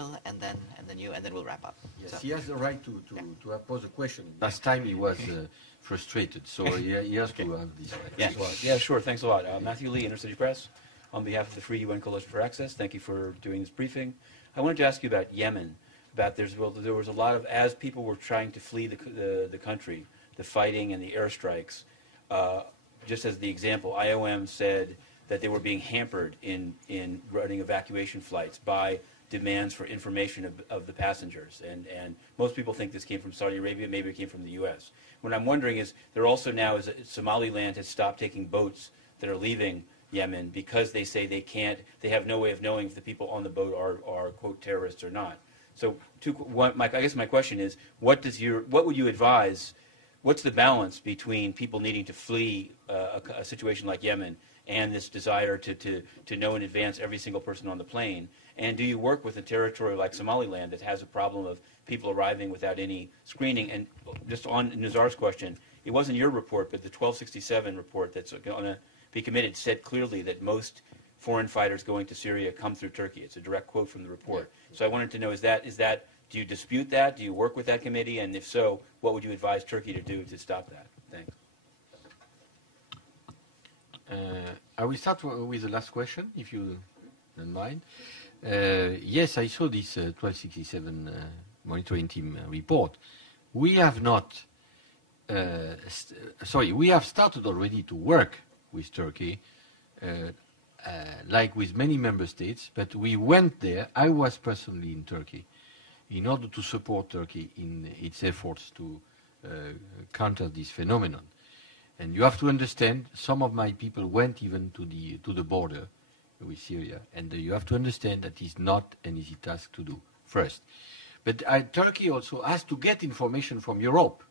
middle, and then you, and then we'll wrap up. Yes, so. he has the right to pose a question. Last time he was frustrated, so he has to have this right. Yeah. Yeah, sure. Thanks a lot. Matthew Lee, Intercity Press. On behalf of the Free UN Coalition for Access, thank you for doing this briefing. I wanted to ask you about Yemen. There was a lot of, as people were trying to flee the country, the fighting and the airstrikes. Just as the example, IOM said that they were being hampered in running evacuation flights by demands for information of the passengers. And most people think this came from Saudi Arabia, maybe it came from the US. What I'm wondering is, there also now is Somaliland has stopped taking boats that are leaving Yemen because they say they have no way of knowing if the people on the boat are quote, terrorists or not. So I guess my question is, what would you advise, what's the balance between people needing to flee a situation like Yemen and this desire to know in advance every single person on the plane? And do you work with a territory like Somaliland that has a problem of people arriving without any screening? And just on Nizar's question, it wasn't your report, but the 1267 report that's going to be committed said clearly that most foreign fighters going to Syria come through Turkey. It's a direct quote from the report. Yeah. So I wanted to know, do you dispute that? Do you work with that committee? And if so, what would you advise Turkey to do to stop that? Thanks. I will start with the last question, if you don't mind. Yes, I saw this 1267 monitoring team report. We have not, we have started already to work with Turkey, like with many member states, but we went there. I was personally in Turkey in order to support Turkey in its efforts to counter this phenomenon. And you have to understand, some of my people went even to the border with Syria, and you have to understand that it's not an easy task to do, first. But Turkey also has to get information from Europe.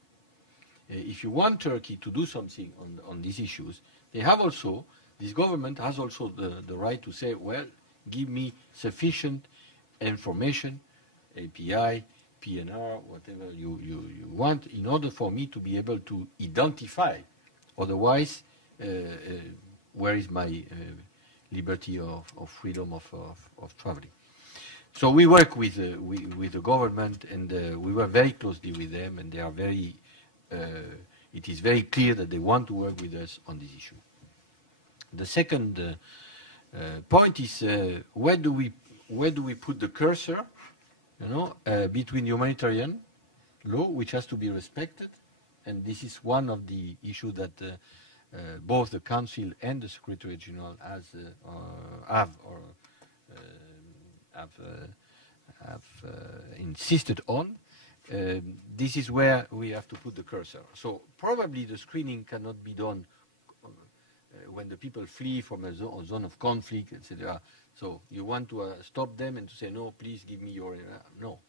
If you want Turkey to do something on these issues, they have also, this government has also the right to say, well, give me sufficient information, API, PNR, whatever you want, in order for me to be able to identify. Otherwise, where is my liberty of freedom of traveling? So we work with the government, and we work very closely with them, and they are very, it is very clear that they want to work with us on this issue. The second point is where do we put the cursor, between humanitarian law, which has to be respected, and this is one of the issues that both the Council and the Secretary General have insisted on. This is where we have to put the cursor. So probably the screening cannot be done when the people flee from a zone of conflict, etc. So you want to stop them and to say, no, please give me your... no.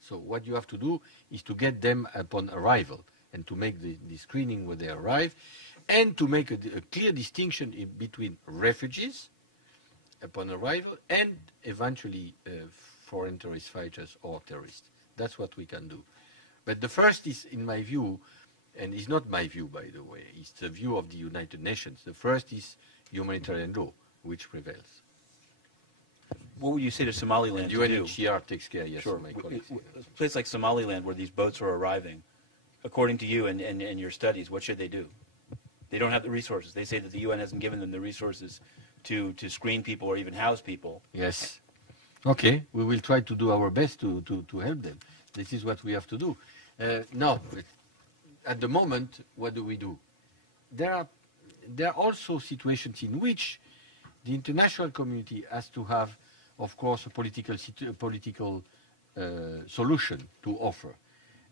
So what you have to do is to get them upon arrival and to make the screening when they arrive, and to make a clear distinction between refugees upon arrival and eventually foreign terrorist fighters or terrorists. That's what we can do. But the first is, in my view, and it's not my view, by the way, it's the view of the United Nations. The first is humanitarian law, which prevails. What would you say to Somaliland to do? UNHCR takes care, yes, sure. of my colleagues. A place like Somaliland, where these boats are arriving, according to you and your studies, what should they do? They don't have the resources. They say that the UN hasn't given them the resources to screen people or even house people. Yes. Okay, we will try to do our best to help them. This is what we have to do. Now, at the moment, what do? There are also situations in which the international community has to have, of course, a political solution to offer.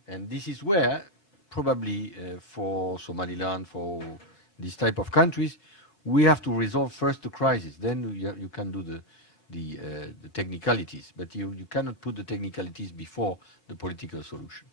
And this is where, probably for Somaliland, for this type of countries, we have to resolve first the crisis. Then you can do the technicalities, but you cannot put the technicalities before the political solution.